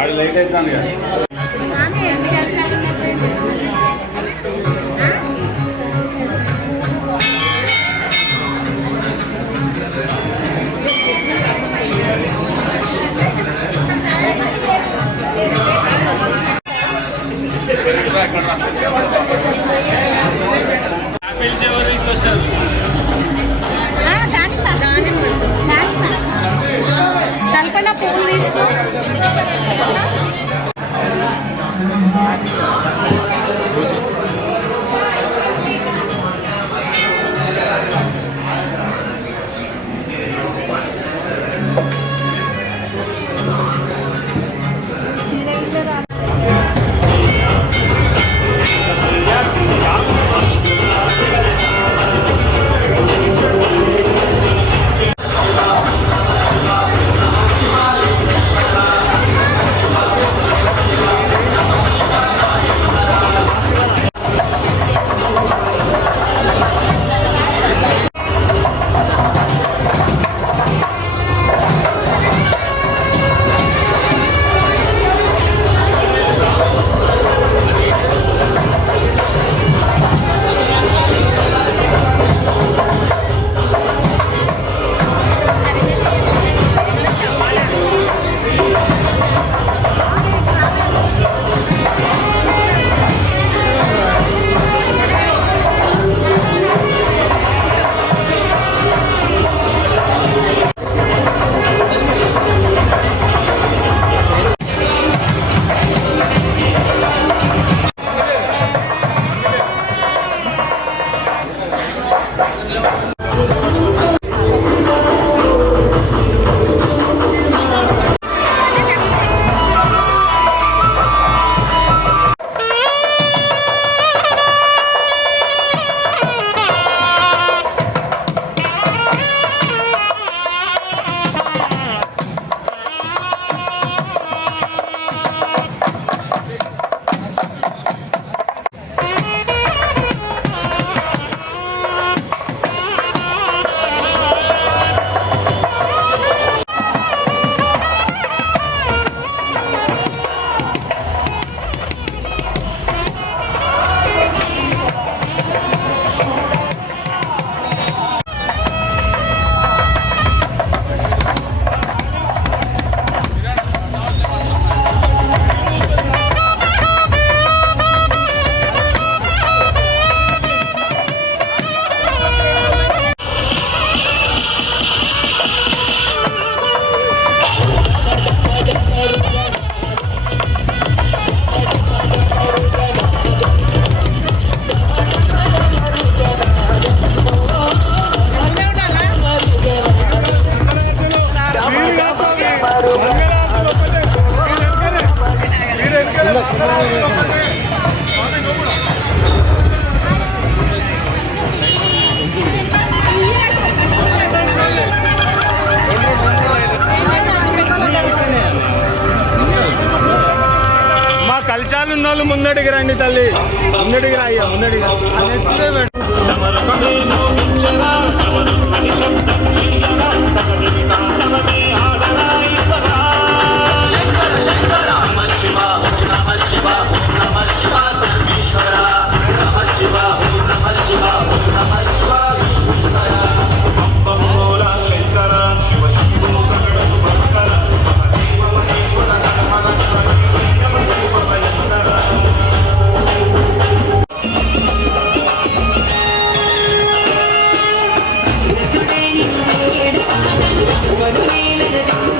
ఆడు లైట్ అవుతాను కదా. ఆపిల్స్ ఎవరు తీసుకొచ్చారు? కల్పన పూలు తీసుకో. మా కలిశాలు ఉన్న వాళ్ళు ముందడికి రండి తల్లి, ముందడికి రాయ్యా, ముందడికి What do you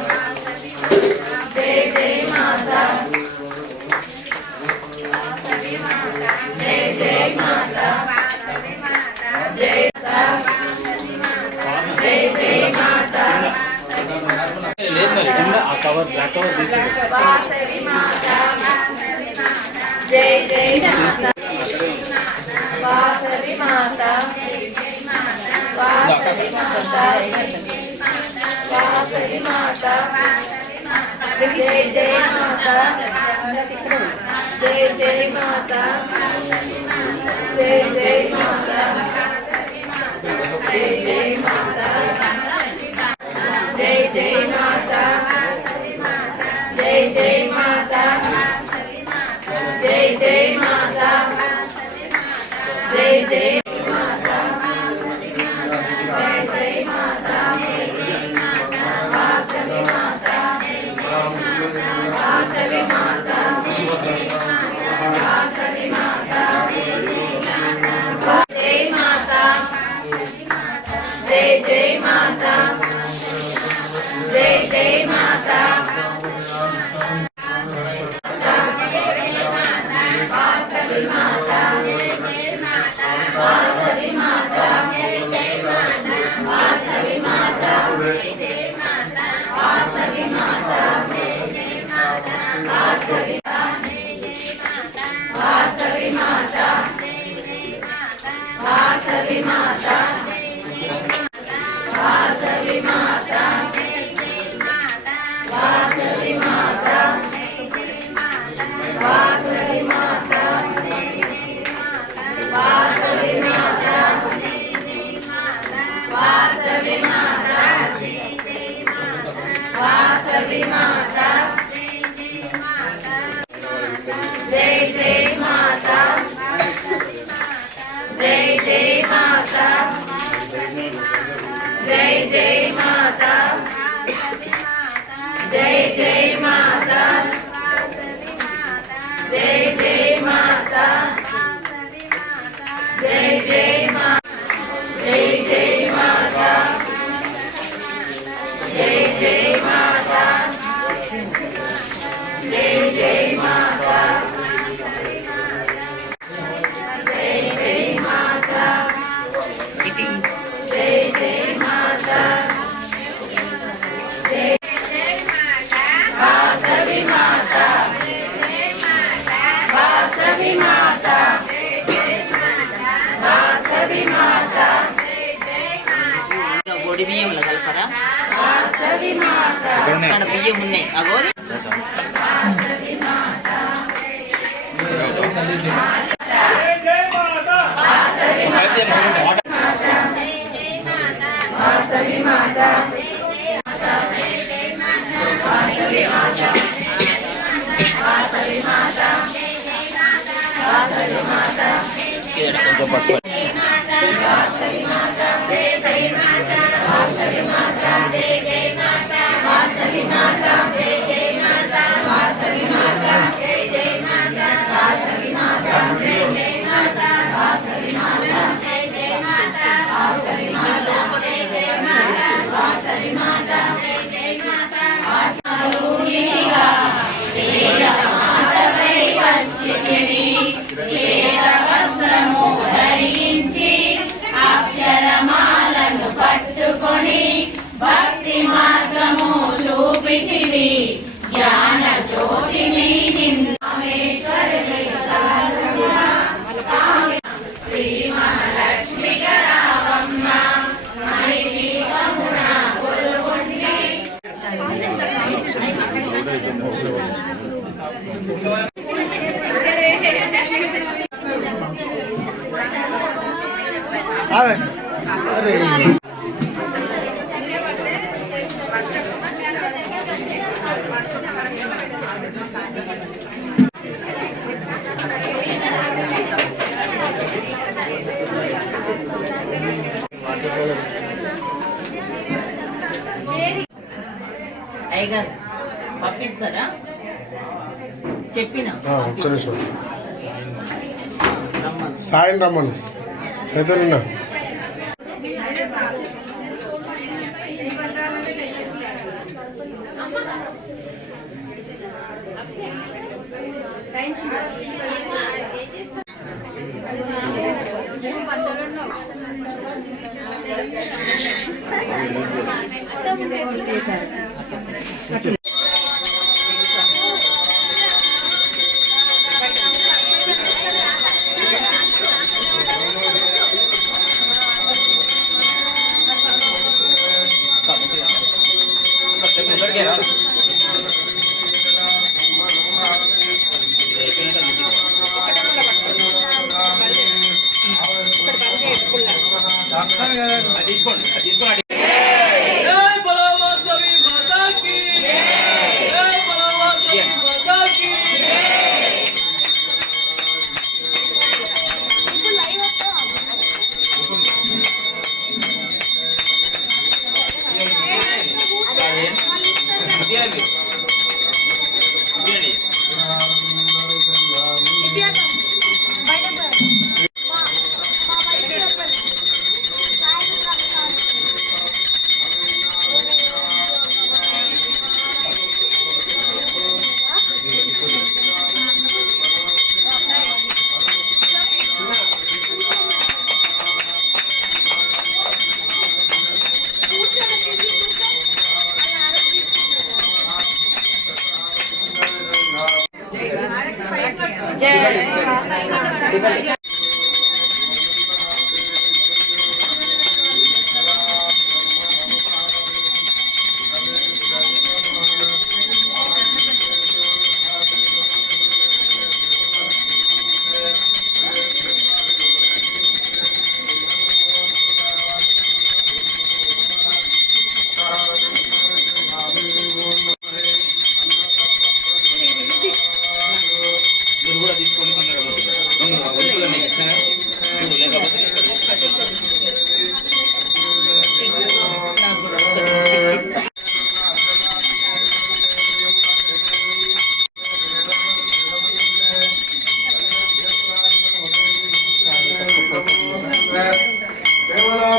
వాసవి మాత జై జై మాత వాసవి మాత వాసవి మాత వాసవి మాత జై జై మాత జై జై మాత జై జై మాత జై జై మాత జై జై మాత జై జై మాత జై జై మాత జై జై మాత జై జై మాత వాసవి మాత వాసవి మాత వాసవి మాత జై మాత జై జై మాత జై జై మాత వాసవి మాత వాసవి మాత వాసవి మాత వాసవి మాత వాసవి వాసవి మాత వాసవి మాత వాసవి మాత వాసవి మాత వాసవి మాత వాసవి మాత వాసవి మాత వాసవి మాత జై జై మాత జై జై మాత జై జై మాత జై జై మాత జై జై మాత జై జై మాత జై జై మాత జై జై మాత జై జై మాత జై జై మాత జై జై మాత వాసవి మాత వాసవి మాత వాసవి మాత పొడి బియ్యంలో కలపరా వాసవి మాత మన బియ్యం ఉన్నాయి అగో వాసవి మాత వాసవి మాత వాసవి మాత వాసవి మాత వాసవి మాత వాసవి మాత కొంచెం పసుపు వాసవి మాత జై జై మాత వాసవి మాత జై జై మాత వాసవి మాత జై జై మాత వాసవి మాత జై జై మాత వాసవి మాత జై జై మాత వాసవి మాత జై జై మాత వాసవి మాత జై జై మాత వాసవి మాత జై జై మాత వాసరునిగా వేద మాతవై వచ్చితివి వేద వస్త్రము ధరించి అక్షరమాలను పట్టుకొని భక్తి మార్గము చూపితివి జ్ఞాన జ్యోతిని శ్రీ మహాలక్ష్మి రావమ్మ మణి దీపమున కొలుగుండి అరే అయ్యగారు పంపిస్తారా చెప్పిన ఒక్క నిమిషం సాయం రమ్మను చైతన్య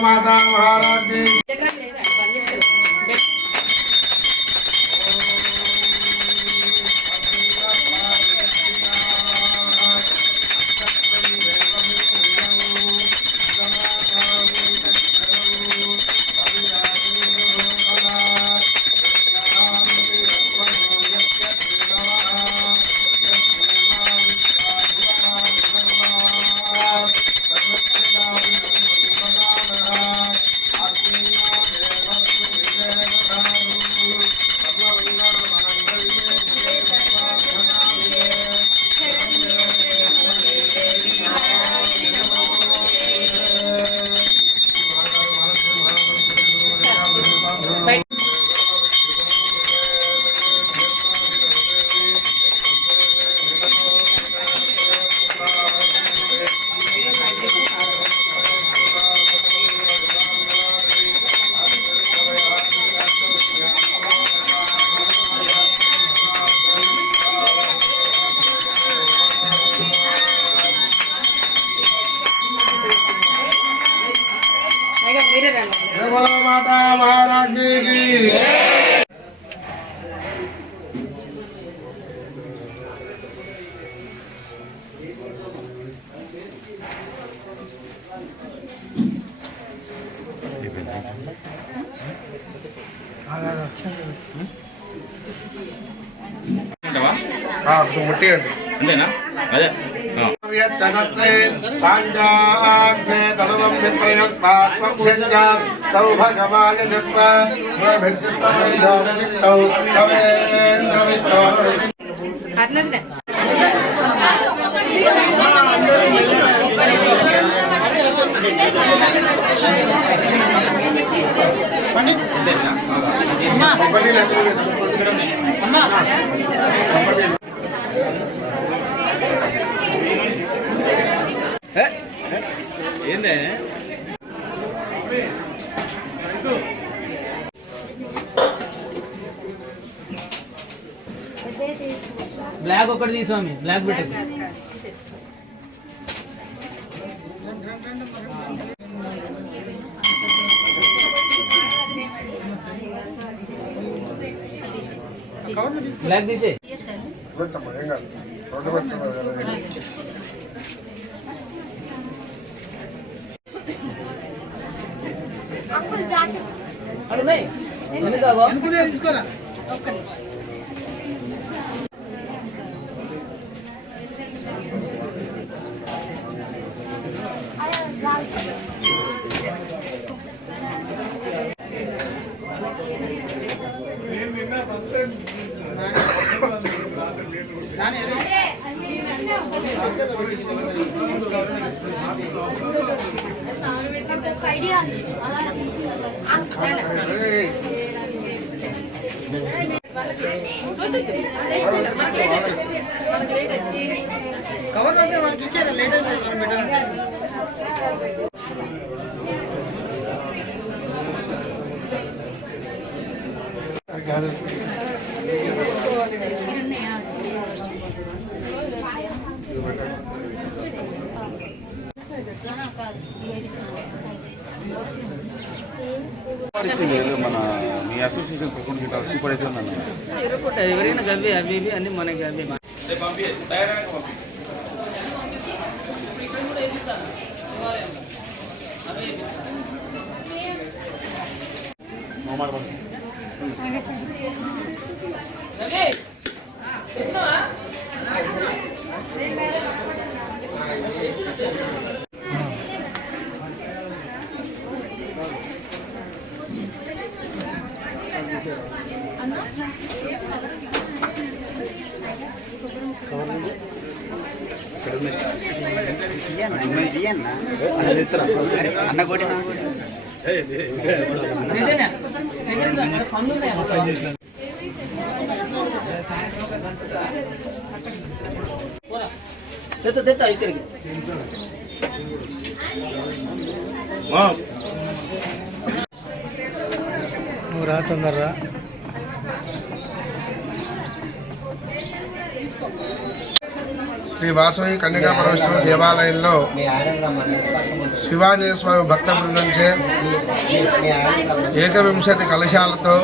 माता महाराज की माता महाराज की ముట్టి అండి అంతేనా అదే సౌభగమాయ ఏందే బ్లాక్ ఒకటి తీసుకోమి బ్లాక్ పెట్టకు బ్లాక్ తీసే తీసుకోరా కవర్ అంటే వాళ్ళకి ఇచ్చారు లేటెస్ట్ బెటర్ మన మీ అసోసియేషన్ ప్రకృతి పడైతే ఉందన్న ఎవరైనా గవ్వే అవి ఇవి అన్ని మనకి గవ్వే. అన్న కొట్టి తెత్తా ఇక్కడికి నువ్వు రా తొందరరా. శ్రీ వాసవి కన్యకా పరమేశ్వర దేవాలయంలో శివాంజనేయ స్వామి భక్త బృందంచే 21 కలశాలతో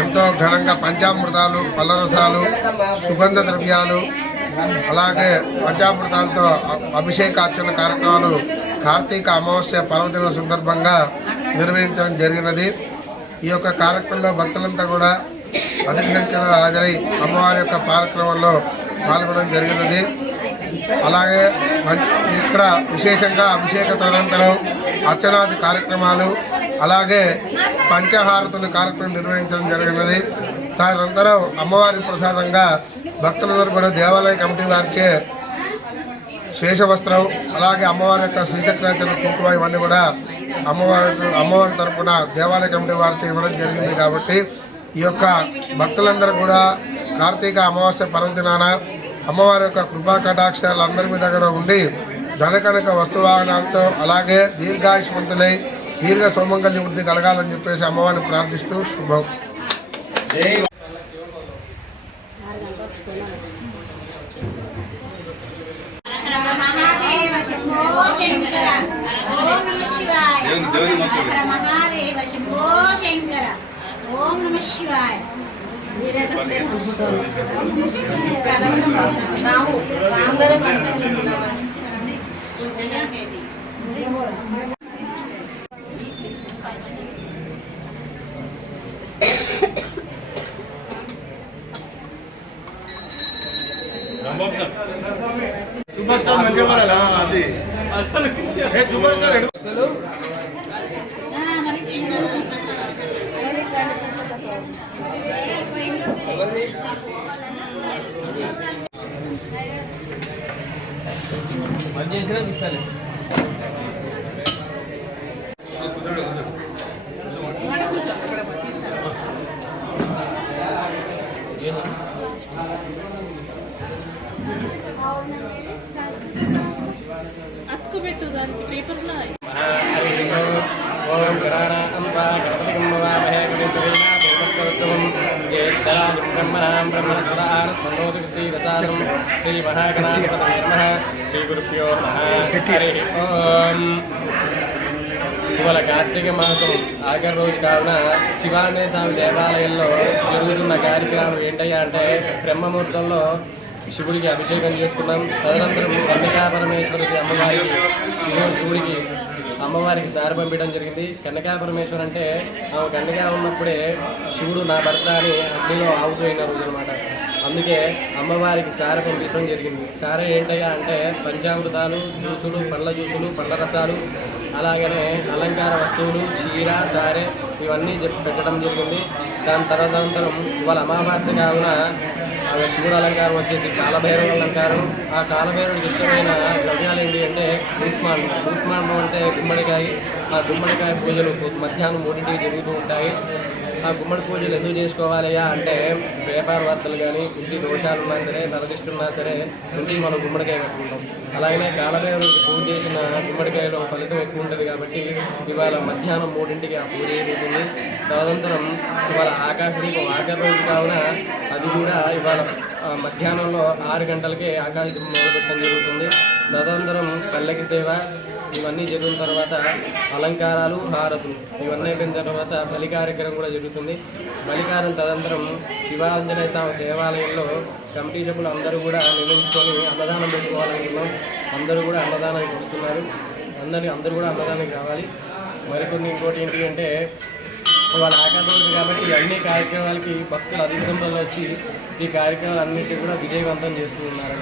ఎంతో ఘనంగా పంచామృతాలు, పళ్ళరసాలు, సుగంధ ద్రవ్యాలు, అలాగే పంచామృతాలతో అభిషేకార్చన కార్యక్రమాలు కార్తీక అమావాస్య పర్వదిన సందర్భంగా నిర్వహించడం జరిగినది. ఈ యొక్క కార్యక్రమంలో భక్తులంతా కూడా అధిక సంఖ్యలో హాజరై అమ్మవారి యొక్క కార్యక్రమంలో పాల్గొనడం జరిగినది. అలాగే ఇక్కడ విశేషంగా అభిషేక తదనంతరం అర్చనాది కార్యక్రమాలు, అలాగే పంచహారతుల కార్యక్రమం నిర్వహించడం జరిగినది. తదనంతరం అమ్మవారి ప్రసాదంగా భక్తులందరూ కూడా దేవాలయ కమిటీ వారిచే శేషవస్త్రం, అలాగే అమ్మవారి యొక్క శ్రీచక్రాచరణ కుంకుమ ఇవన్నీ కూడా అమ్మవారి తరఫున దేవాలయ కమిటీ వారిచే ఇవ్వడం జరిగింది. కాబట్టి ఈ యొక్క భక్తులందరూ కూడా కార్తీక అమావాస్య పర్వదినాన అమ్మవారి యొక్క కృపా కటాక్షాలు అందరి మీద కూడా ఉండి ధనకనక వస్తువాహనాలతో అలాగే దీర్ఘాయుష్మంతులై దీర్ఘ సౌమంగళ్య వృద్ధి కలగాలని చెప్పేసి అమ్మవారిని ప్రార్థిస్తూ శుభం. ఓం నమః శివాయ. సూపర్ స్టార్ మంచిగా పడాలా అది సూపర్ స్టార్ పని చేసినా ఇస్తాను. అతుకు పెట్టు దానికి పేపర్ ఉన్నాయి. శ్రీ మహాగణాధిపతయే నమః. శ్రీ గురుభ్యో నమః. హరి ఓం. ఇవాళ కార్తీక మాసం ఆఖరి రోజు కావున శివాంజనేయ స్వామి దేవాలయంలో జరుగుతున్న కార్యక్రమాలు ఏంటయ్యా అంటే బ్రహ్మముహూర్తంలో శివుడికి అభిషేకం చేసుకున్నాం. తదనంతరం కన్యకా పరమేశ్వరికి శివుడికి అమ్మవారికి సారి పంపించడం జరిగింది. కన్యకా పరమేశ్వర్ అంటే ఆమె కన్యగా ఉన్నప్పుడే శివుడు నా భర్త అని అగ్నిలో ఆవుపోయిన రోజు అనమాట. అందుకే అమ్మవారికి సారె పంపించడం జరిగింది. సారె ఏంటయ్యా అంటే పంచామృతాలు, జ్యూసులు, పండ్ల జ్యూసులు, పండ్ల రసాలు, అలాగనే అలంకార వస్తువులు, చీర, సారె ఇవన్నీ పెట్టడం జరిగింది. దాని తదనంతరం ఇవాళ అమావాస్య కావున శివుడు అలంకారం వచ్చేసి కాలభైరవ అలంకారం. ఆ కాలభైరవుడికి ఇష్టమైన ద్రవ్యాలు ఏంటి అంటే భూస్మాండం అంటే గుమ్మడికాయ. ఆ గుమ్మడికాయ పూజలు మధ్యాహ్నం 3ంటికి జరుగుతూ ఉంటాయి. ఆ గుమ్మడి పూజలు ఎందుకు చేసుకోవాలయ్యా అంటే వ్యాపార వార్తలు కానీ, ఇంటి దోషాలు ఉన్నా సరే, తలదిష్టి ఉన్నా సరే ఇంటికి మనం గుమ్మడికాయ కట్టుకుంటాం. అలాగనే కాలభైరవుడికి పూజ చేసిన గుమ్మడికాయలో ఫలితం ఎక్కువ ఉంటుంది. కాబట్టి ఇవాళ మధ్యాహ్నం 3ంటికి ఆ పూజ జరుగుతుంది. తదనంతరం ఇవాళ ఆకాశదీపం ఆఖరి రోజు కావున అది అది కూడా ఇవాళ మధ్యాహ్నంలో 6 గంటలకే ఆకాశ దీపం మొదలుపెట్టడం జరుగుతుంది. తదనంతరం పల్లకి సేవ ఇవన్నీ జరిగిన తర్వాత అలంకారాలు, హారతులు ఇవన్నీ అయిపోయిన తర్వాత బలి కార్యక్రమం కూడా జరుగుతుంది. బలికారం తదనంతరం శివాంజనేయ స్వామి దేవాలయంలో కమిటీ సభ్యులు అందరూ కూడా నిర్ణయించుకొని అన్నదానం పెట్టుకోవాలనుకున్నాం. అందరూ కూడా అన్నదానానికి వస్తున్నారు. అందరూ కూడా అన్నదానానికి రావాలి. మరికొన్ని ఇంకోటి ఏంటి అంటే వాళ్ళ ఆఖరి రోజు కాబట్టి అన్ని కార్యక్రమాలకి భక్తులు అధిక సంఖ్యలో వచ్చి ఈ కార్యక్రమాలు అన్నింటినీ కూడా విజయవంతం చేస్తూ ఉన్నారు.